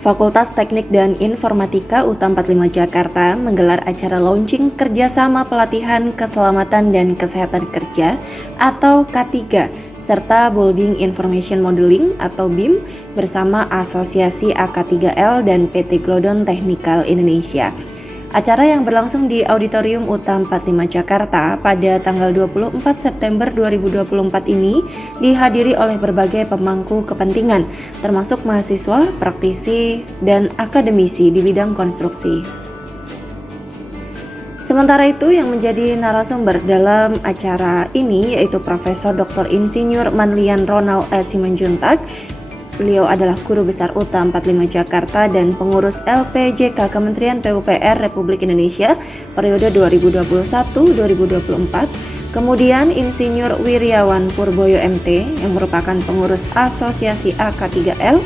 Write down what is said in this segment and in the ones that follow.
Fakultas Teknik dan Informatika UTA 45 Jakarta menggelar acara launching kerjasama pelatihan keselamatan dan kesehatan kerja atau K3 serta Building Information Modeling atau BIM bersama Asosiasi AK3L dan PT Glodon Technical Indonesia. Acara yang berlangsung di Auditorium UTA 45 Jakarta pada tanggal 24 September 2024 ini dihadiri oleh berbagai pemangku kepentingan, termasuk mahasiswa, praktisi, dan akademisi di bidang konstruksi. Sementara itu, yang menjadi narasumber dalam acara ini yaitu Profesor Dr. Insinyur Manlian Ronald S. Simanjuntak. Beliau adalah Guru Besar UTA 45 Jakarta dan pengurus LPJK Kementerian PUPR Republik Indonesia periode 2021-2024. Kemudian Insinyur Wiryawan Purboyo MT yang merupakan pengurus Asosiasi AK3L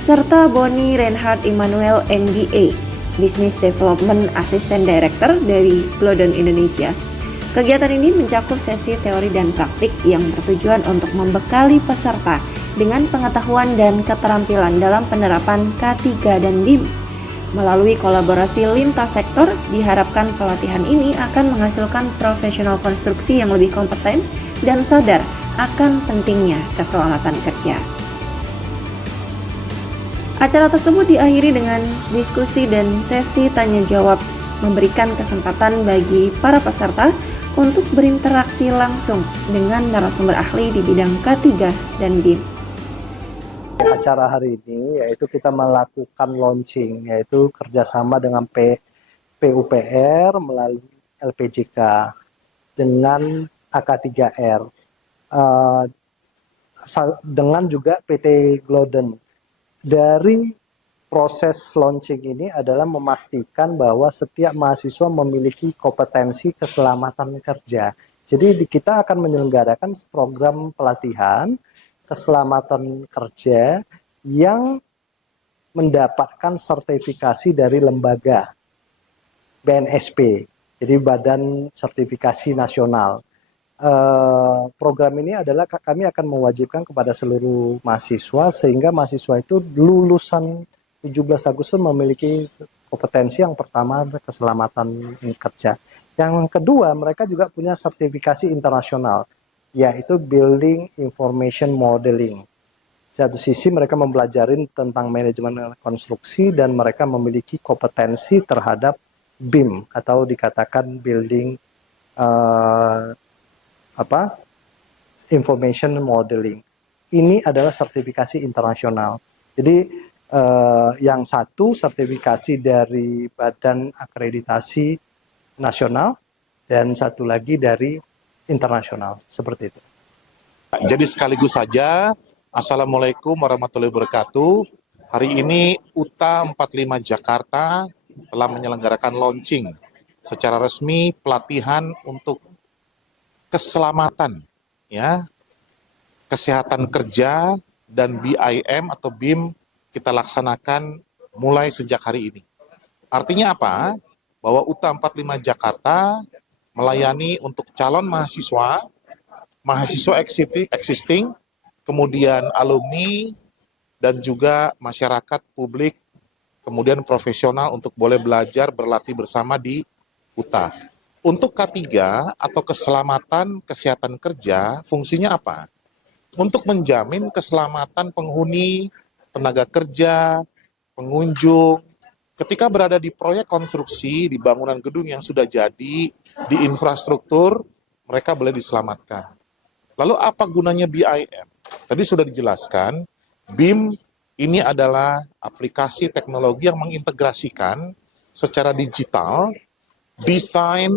serta Boni Reinhard Immanuel MBA, Business Development Assistant Director dari Glodon Indonesia. Kegiatan ini mencakup sesi teori dan praktik yang bertujuan untuk membekali peserta dengan pengetahuan dan keterampilan dalam penerapan K3 dan BIM. Melalui kolaborasi lintas sektor, diharapkan pelatihan ini akan menghasilkan profesional konstruksi yang lebih kompeten dan sadar akan pentingnya keselamatan kerja. Acara tersebut diakhiri dengan diskusi dan sesi tanya jawab, memberikan kesempatan bagi para peserta untuk berinteraksi langsung dengan narasumber ahli di bidang K3 dan BIM. Acara hari ini yaitu kita melakukan launching, yaitu kerjasama dengan PUPR melalui LPJK dengan AK3R dengan juga PT Glodon. Dari proses launching ini adalah memastikan bahwa setiap mahasiswa memiliki kompetensi keselamatan kerja. Jadi kita akan menyelenggarakan program pelatihan keselamatan kerja yang mendapatkan sertifikasi dari lembaga BNSP, jadi Badan Sertifikasi Nasional. Program ini adalah kami akan mewajibkan kepada seluruh mahasiswa sehingga mahasiswa itu lulusan 17 Agustus memiliki kompetensi yang pertama keselamatan kerja. Yang kedua, mereka juga punya sertifikasi internasional, yaitu Building Information Modeling. Satu sisi mereka mempelajari tentang manajemen konstruksi dan mereka memiliki kompetensi terhadap BIM atau dikatakan Building Information Modeling. Ini adalah sertifikasi internasional. Jadi yang satu sertifikasi dari Badan Akreditasi Nasional dan satu lagi dari internasional, seperti itu. Jadi sekaligus saja, Assalamualaikum warahmatullahi wabarakatuh. Hari ini UTA 45 Jakarta telah menyelenggarakan launching secara resmi pelatihan untuk keselamatan, ya, kesehatan kerja dan BIM atau BIM kita laksanakan mulai sejak hari ini. Artinya apa? Bahwa UTA 45 Jakarta melayani untuk calon mahasiswa, mahasiswa existing, kemudian alumni, dan juga masyarakat publik, kemudian profesional untuk boleh belajar berlatih bersama di UTA. Untuk K3 atau keselamatan kesehatan kerja, fungsinya apa? Untuk menjamin keselamatan penghuni, tenaga kerja, pengunjung, ketika berada di proyek konstruksi, di bangunan gedung yang sudah jadi, di infrastruktur, mereka boleh diselamatkan. Lalu apa gunanya BIM? Tadi sudah dijelaskan, BIM ini adalah aplikasi teknologi yang mengintegrasikan secara digital, desain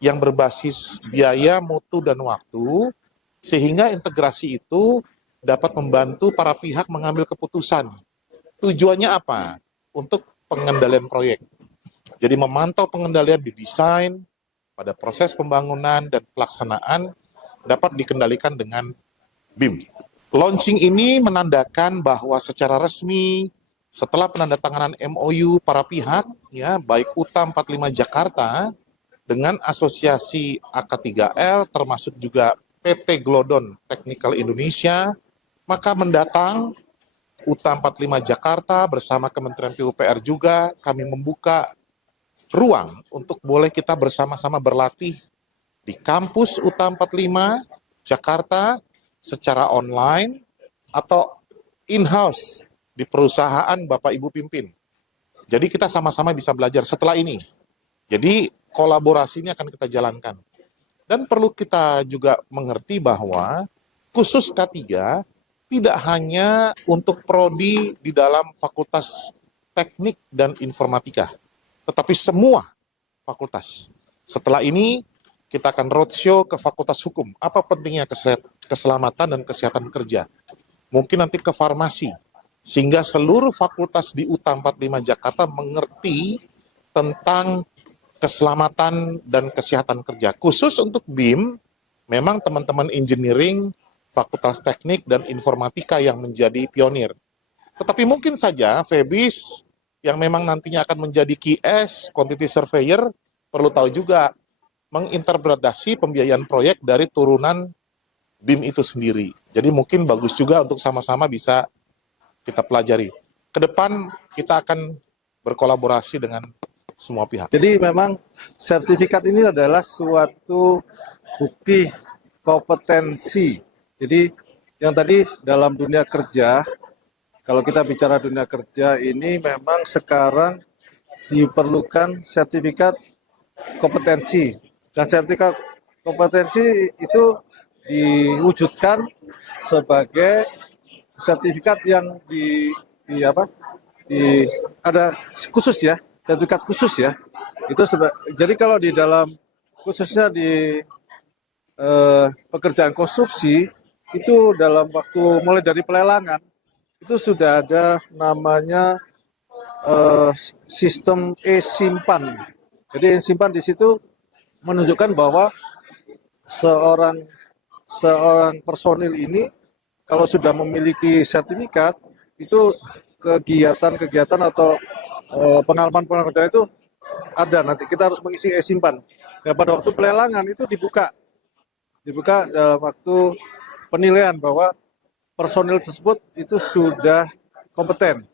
yang berbasis biaya, mutu, dan waktu, sehingga integrasi itu dapat membantu para pihak mengambil keputusan. Tujuannya apa? Untuk pengendalian proyek. Jadi memantau pengendalian di desain, pada proses pembangunan dan pelaksanaan dapat dikendalikan dengan BIM. Launching ini menandakan bahwa secara resmi setelah penandatanganan MOU para pihak, ya, baik UTA 45 Jakarta dengan Asosiasi AK3L termasuk juga PT Glodon Technical Indonesia, maka mendatang UTA 45 Jakarta bersama Kementerian PUPR juga kami membuka ruang untuk boleh kita bersama-sama berlatih di kampus UTA 45 Jakarta secara online atau in-house di perusahaan Bapak Ibu pimpin. Jadi kita sama-sama bisa belajar setelah ini. Jadi kolaborasi ini akan kita jalankan. Dan perlu kita juga mengerti bahwa khusus K3 tidak hanya untuk prodi di dalam Fakultas Teknik dan Informatika, tetapi semua fakultas. Setelah ini kita akan roadshow ke Fakultas Hukum. Apa pentingnya keselamatan dan kesehatan kerja? Mungkin nanti ke farmasi, sehingga seluruh fakultas di UTA 45 Jakarta mengerti tentang keselamatan dan kesehatan kerja. Khusus untuk BIM, memang teman-teman engineering, Fakultas Teknik dan Informatika yang menjadi pionir. Tetapi mungkin saja FEBIS yang memang nantinya akan menjadi QS, Quantity Surveyor, perlu tahu juga menginterpretasi pembiayaan proyek dari turunan BIM itu sendiri. Jadi mungkin bagus juga untuk sama-sama bisa kita pelajari. Ke depan kita akan berkolaborasi dengan semua pihak. Jadi memang sertifikat ini adalah suatu bukti kompetensi. Jadi yang tadi dalam dunia kerja, kalau kita bicara dunia kerja ini memang sekarang diperlukan sertifikat kompetensi. Dan sertifikat kompetensi itu diwujudkan sebagai sertifikat yang ada khusus ya, sertifikat khusus ya. Jadi kalau di dalam khususnya di pekerjaan konstruksi itu dalam waktu mulai dari pelelangan itu sudah ada namanya sistem e-simpan. Jadi e-simpan di situ menunjukkan bahwa seorang personil ini kalau sudah memiliki sertifikat itu kegiatan-kegiatan atau pengalaman-pengalaman itu ada, nanti kita harus mengisi e-simpan. Dan pada waktu pelelangan itu dibuka dalam waktu penilaian bahwa personil tersebut itu sudah kompeten.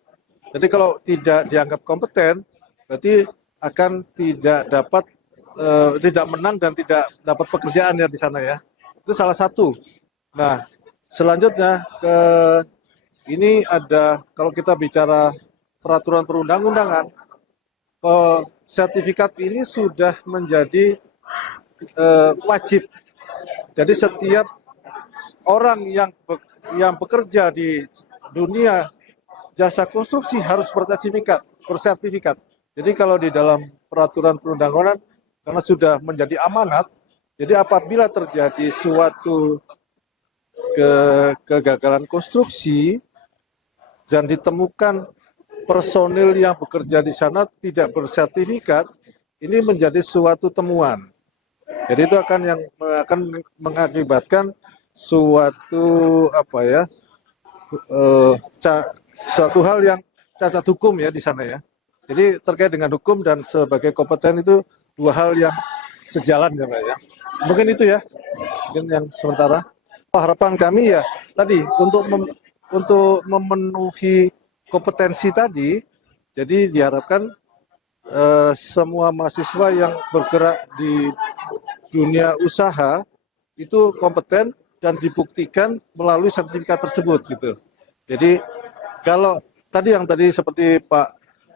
Jadi kalau tidak dianggap kompeten, berarti akan tidak menang dan tidak dapat pekerjaan ya di sana ya. Itu salah satu. Nah, selanjutnya ini ada, kalau kita bicara peraturan perundang-undangan, sertifikat ini sudah menjadi wajib. Jadi setiap orang yang bekerja di dunia jasa konstruksi harus bersertifikat. Jadi kalau di dalam peraturan perundang-undangan karena sudah menjadi amanat, jadi apabila terjadi suatu kegagalan konstruksi dan ditemukan personil yang bekerja di sana tidak bersertifikat, ini menjadi suatu temuan. Jadi itu akan mengakibatkan suatu suatu hal yang cacat hukum ya di sana ya. Jadi terkait dengan hukum dan sebagai kompeten itu dua hal yang sejalan ya Pak ya. Mungkin itu ya, mungkin yang sementara. Harapan kami ya tadi untuk memenuhi kompetensi tadi, jadi diharapkan semua mahasiswa yang bergerak di dunia usaha itu kompeten dan dibuktikan melalui sertifikat tersebut gitu. Jadi kalau yang tadi seperti Pak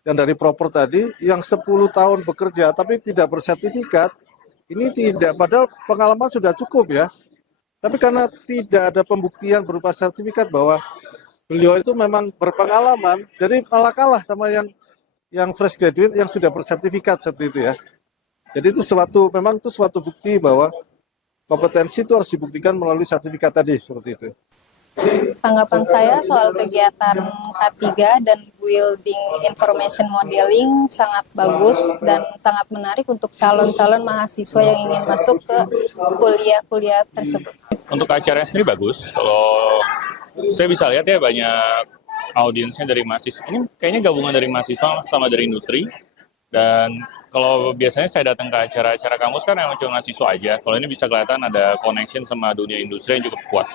yang dari Proper tadi yang 10 tahun bekerja tapi tidak bersertifikat, ini tidak, padahal pengalaman sudah cukup ya. Tapi karena tidak ada pembuktian berupa sertifikat bahwa beliau itu memang berpengalaman, jadi malah kalah sama yang fresh graduate yang sudah bersertifikat seperti itu ya. Jadi itu memang suatu bukti bahwa kompetensi itu harus dibuktikan melalui sertifikat tadi seperti itu. Tanggapan saya soal kegiatan K3 dan Building Information Modeling sangat bagus dan sangat menarik untuk calon-calon mahasiswa yang ingin masuk ke kuliah-kuliah tersebut. Untuk acaranya sendiri bagus. Kalau saya bisa lihat ya banyak audiensnya dari mahasiswa. Ini kayaknya gabungan dari mahasiswa sama dari industri. Dan kalau biasanya saya datang ke acara-acara kampus kan emang cuma mahasiswa aja. Kalau ini bisa kelihatan ada connection sama dunia industri yang cukup kuat.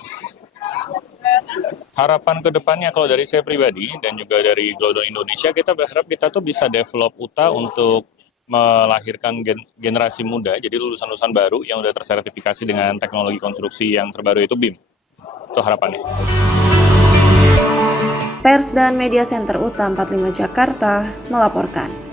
Harapan ke depannya kalau dari saya pribadi dan juga dari Glodon Indonesia, kita berharap kita tuh bisa develop UTA untuk melahirkan generasi muda, jadi lulusan-lulusan baru yang udah tersertifikasi dengan teknologi konstruksi yang terbaru itu BIM. Itu harapannya. Pers dan Media Center UTA 45 Jakarta melaporkan.